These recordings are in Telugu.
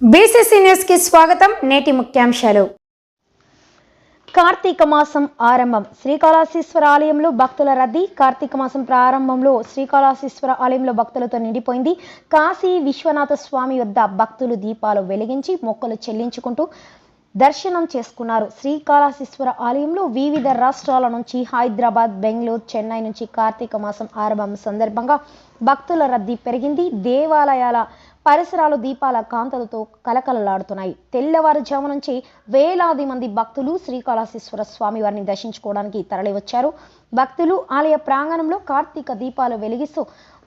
బీసీసీ న్యూస్కి స్వాగతం. నేటి ముఖ్యాంశాలు. కార్తీక మాసం ఆరంభం. శ్రీకాళహస్తీశ్వర ఆలయంలో భక్తుల రద్దీ. కార్తీక మాసం ప్రారంభంలో శ్రీకాళహస్తీశ్వర ఆలయంలో భక్తులతో నిండిపోయింది. కాశీ విశ్వనాథ స్వామి వద్ద భక్తులు దీపాలు వెలిగించి మొక్కలు చెల్లించుకుంటూ దర్శనం చేసుకున్నారు. శ్రీకాళహస్తీశ్వర ఆలయంలో వివిధ రాష్ట్రాల నుంచి హైదరాబాద్ బెంగళూరు చెన్నై నుంచి కార్తీక మాసం ఆరంభం సందర్భంగా భక్తుల రద్దీ పెరిగింది. దేవాలయాల పరిసరాలు దీపాల కాంతలతో కలకలలాడుతున్నాయి. తెల్లవారుజాము నుంచి వేలాది మంది భక్తులు శ్రీకాళహస్తీశ్వర స్వామి వారిని దర్శించుకోవడానికి తరలివచ్చారు. భక్తులు ఆలయ ప్రాంగణంలో కార్తీక దీపాలు వెలిగిస్తూ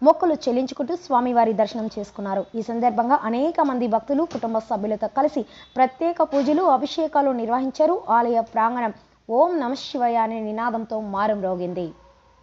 మొక్కలు చెల్లించుకుంటూ స్వామివారి దర్శనం చేసుకున్నారు. ఈ సందర్భంగా అనేక మంది భక్తులు కుటుంబ సభ్యులతో కలిసి ప్రత్యేక పూజలు అభిషేకాలు నిర్వహించారు. ఆలయ ప్రాంగణం ఓం నమ శివయ అనే నినాదంతో మారుమ్రోగింది.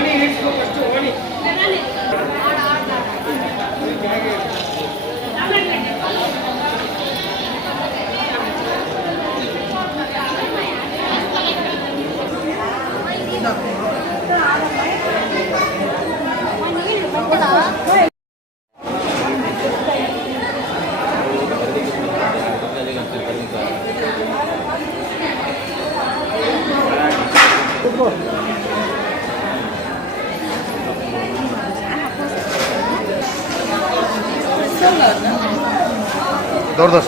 ವಾಣಿ ಹಿಡಿಸ್ಬೇಕು ಅಷ್ಟು ವಾಣಿ Thank you. দরদাস